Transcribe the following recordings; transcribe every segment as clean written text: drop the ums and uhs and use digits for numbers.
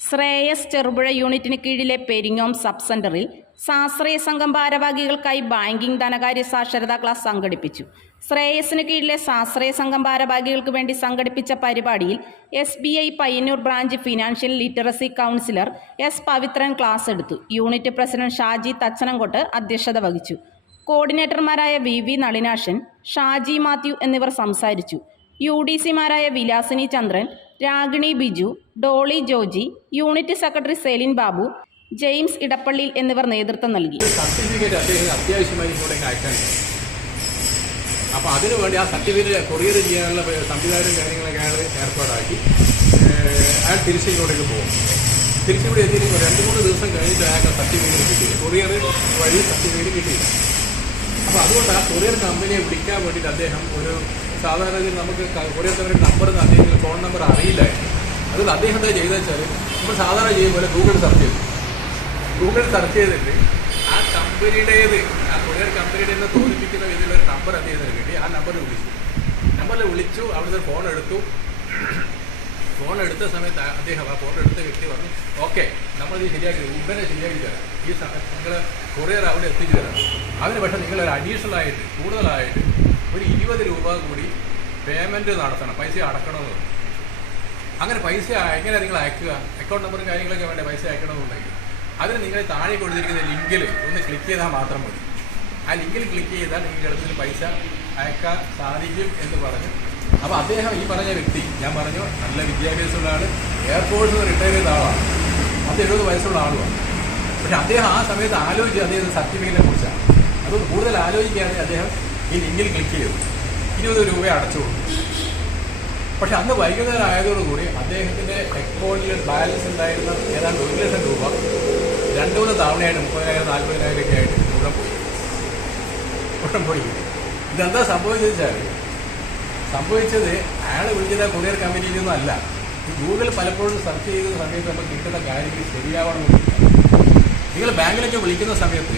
ശ്രേയസ് ചെറുപുഴ യൂണിറ്റിന് കീഴിലെ പെരിങ്ങോം സബ് സെന്ററിൽ സ്വാശ്രയ സംഘം ഭാരവാഹികൾക്കായി ബാങ്കിംഗ് ധനകാര്യ സാക്ഷരതാ ക്ലാസ് സംഘടിപ്പിച്ചു. ശ്രേയസിന് കീഴിലെ സ്വാശ്രയ സംഘം ഭാരവാഹികൾക്ക് വേണ്ടി സംഘടിപ്പിച്ച പരിപാടിയിൽ SBI Payyanur branch financial literacy counsellor S. Pavithran class എടുത്തു. യൂണിറ്റ് പ്രസിഡന്റ് ഷാജി തച്ചനംകോട്ട് അധ്യക്ഷത വഹിച്ചു. കോർഡിനേറ്റർമാരായ VV നളിനാക്ഷൻ, ഷാജി മാത്യു എന്നിവർ സംസാരിച്ചു. UDCമാരായ വിലാസിനി ചന്ദ്രൻ, രാഗിണി ബിജു, ഡോളി ജോജി, യൂണിറ്റ് സെക്രട്ടറി സെലിൻ ബാബു, ജെയിംസ് ഇടപ്പള്ളി എന്നിവർ നേതൃത്വം നൽകി. അപ്പോൾ അതിനുവേണ്ടി ആ സർട്ടിഫിക്കറ്റ് കൊറിയർ ചെയ്യാനുള്ള സംവിധാനം കാര്യങ്ങളൊക്കെ അയാൾ ഏർപ്പാടാക്കി അയാൾ തിരിച്ചിങ്ങോട്ടേക്ക് പോകും. തിരിച്ചിവിടെ എത്തിയിട്ട് 2-3 ദിവസം കഴിഞ്ഞിട്ട് അയാൾക്ക് സർട്ടിഫിക്കറ്റ് കിട്ടി. കൊറിയർ വഴി സർട്ടിഫിക്കറ്റ് കിട്ടിയില്ല. അപ്പോൾ അതുകൊണ്ട് ആ കൊറിയർ കമ്പനിയെ വിളിക്കാൻ വേണ്ടിയിട്ട് അദ്ദേഹം ഒരു സാധാരണ നമുക്ക് കൊറിയർ കമ്പനിയുടെ നമ്പർ അദ്ദേഹത്തിന് ഫോൺ നമ്പർ അറിയില്ലായിരുന്നു. അതുകൊണ്ട് അദ്ദേഹം എന്താ ചെയ്തെന്ന് വെച്ചാൽ നമ്മൾ സാധാരണ ചെയ്യുമ്പോൾ ഗൂഗിൾ സെർച്ച് ചെയ്തിട്ട് ആ കമ്പനിയുടേത് ആ കൊറിയർ കമ്പനിയുടെ നിന്ന് തോന്നിപ്പിക്കുന്ന രീതിയിലൊരു നമ്പർ അദ്ദേഹത്തിന് കിട്ടി. ആ നമ്പറിൽ വിളിച്ചു. അവിടുന്ന് ഫോൺ എടുത്ത സമയത്ത് അദ്ദേഹം ആ ഫോൺ എടുത്ത വ്യക്തി പറഞ്ഞു, ഓക്കെ നമ്മളിത് ശരിയാക്കി ഉടനെ ശരിയാക്കി തരാം, ഈ നിങ്ങൾ കൊറിയർ അവിടെ എത്തിച്ചു തരാം. അതിന് പക്ഷേ നിങ്ങളൊരു അഡീഷണലായിട്ട് കൂടുതലായിട്ട് ഒരു 20 രൂപ കൂടി പേയ്മെൻറ്റ് നടത്തണം, പൈസ അടക്കണമെന്ന് പറഞ്ഞു. അങ്ങനെ പൈസ എങ്ങനെ നിങ്ങൾ അയക്കുക, അക്കൗണ്ട് നമ്പറും കാര്യങ്ങളൊക്കെ വേണ്ടേ പൈസ അയക്കണമെന്നുണ്ടെങ്കിൽ അതിന് നിങ്ങൾ താഴെ കൊടുത്തിരിക്കുന്ന ലിങ്കിൽ ഒന്ന് ക്ലിക്ക് ചെയ്താൽ മാത്രം മതി. ആ ലിങ്കിൽ ക്ലിക്ക് ചെയ്താൽ നിങ്ങൾക്ക് എളുപ്പത്തിൽ പൈസ അയക്കാൻ സാധിക്കും എന്ന് പറഞ്ഞു. അപ്പോൾ അദ്ദേഹം ഈ പറഞ്ഞ വ്യക്തി ഞാൻ പറഞ്ഞു നല്ല വിദ്യാഭ്യാസമുള്ള ആൾ, എയർഫോഴ്സിൽ റിട്ടയർ ചെയ്ത ആളാണ്, 70 വയസ്സുള്ള ആളുമാണ്. പക്ഷെ അദ്ദേഹം ആ സമയത്ത് ആലോചിച്ച് അദ്ദേഹം സർട്ടിഫിക്കറ്റിനെ കുറിച്ചാണ്. അതുകൊണ്ട് കൂടുതൽ ആലോചിക്കുകയാണെങ്കിൽ അദ്ദേഹം ഈ ലിങ്കിൽ ക്ലിക്ക് ചെയ്തു 20 രൂപ അടച്ചു കൊടുത്തു. പക്ഷെ അന്ന് വൈകുന്നേരം ആയതോടുകൂടി അദ്ദേഹത്തിൻ്റെ അക്കൗണ്ടിൽ ബാലൻസ് ഉണ്ടായിരുന്ന ഏതാണ്ട് 1 ലക്ഷം രൂപ 2-3 തവണയായിട്ട് 30,000 40,000 ഒക്കെ ആയിട്ട് മുഴുവൻ പോയി. ഇതെന്താ സംഭവിച്ചത് അയാൾ വിളിച്ചത് കൊറിയർ കമ്പനിയിൽ നിന്നും അല്ല. ഗൂഗിൾ പലപ്പോഴും സെർച്ച് ചെയ്യുന്ന സമയത്ത് നമുക്ക് കിട്ടുന്ന കാര്യങ്ങൾ ശരിയാവണമെന്നില്ല. നിങ്ങൾ ബാങ്കിലേക്ക് വിളിക്കുന്ന സമയത്ത്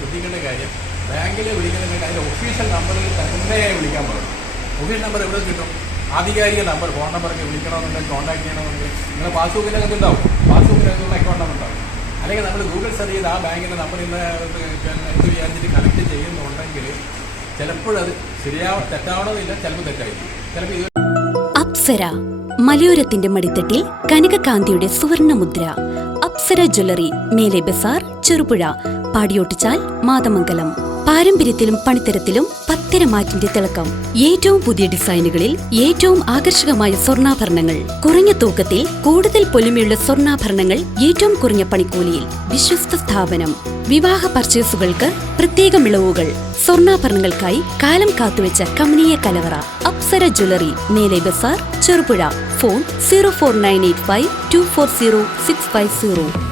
ശ്രദ്ധിക്കേണ്ട കാര്യം, ബാങ്കിൽ വിളിക്കുന്നുണ്ടെങ്കിൽ അതിൻ്റെ ഒഫീഷ്യൽ നമ്പറിൽ തന്നെ വിളിക്കാൻ പാടും. ഒഫീഷ്യൽ നമ്പർ എവിടെ കിട്ടും? ആധികാരിക നമ്പർ, ഫോൺ നമ്പറൊക്കെ വിളിക്കണമെന്നുണ്ടെങ്കിൽ കോൺടാക്ട് ചെയ്യണമെന്നുണ്ടെങ്കിൽ നിങ്ങൾ പാസ്ബുക്കിനകത്ത് ഉണ്ടാവും, പാസ്ബുക്കിനകത്തുള്ള അക്കൗണ്ട് നമ്പർ ഉണ്ടാവും. അല്ലെങ്കിൽ നമ്മൾ ഗൂഗിൾ സെർച്ച് ചെയ്ത് ആ ബാങ്കിൻ്റെ നമ്പർ ഇന്ന് എന്ത് വിചാരിച്ചിട്ട് കണക്ട് ചെയ്യുന്നുണ്ടെങ്കിൽ ചിലപ്പോഴത് തെറ്റാവണമെന്നില്ല, ചിലപ്പോൾ തെറ്റായിരിക്കും. ചിലപ്പോൾ അപ്സര മലയോരത്തിന്റെ മടിത്തട്ടിൽ കനകകാന്തിയുടെ സുവർണമുദ്ര. അപ്സര ജ്വല്ലറി, മേലെ ബസാർ, ചെറുപുഴ, പാടിയോട്ടിച്ചാൽ, മാതമംഗലം. പാരമ്പര്യത്തിലും പണിത്തരത്തിലും പത്തരമാറ്റിന്റെ തിളക്കം. ഏറ്റവും പുതിയ ഡിസൈനുകളിൽ ഏറ്റവും ആകർഷകമായ സ്വർണ്ണാഭരണങ്ങൾ. കുറഞ്ഞ തൂക്കത്തിൽ കൂടുതൽ പൊലിമയുള്ള സ്വർണ്ണാഭരണങ്ങൾ ഏറ്റവും കുറഞ്ഞ പണിക്കൂലിയിൽ. വിശ്വസ്ത സ്ഥാപനം. വിവാഹ പർച്ചേസുകൾക്ക് പ്രത്യേക ഇളവുകൾ. സ്വർണ്ണാഭരണങ്ങൾക്കായി കാലം കാത്തുവെച്ച കമനീയ കലവറ. അപ്സര ജ്വല്ലറി, മേലെ ബസാർ, ചെറുപുഴ. ഫോൺ 04985 240 650.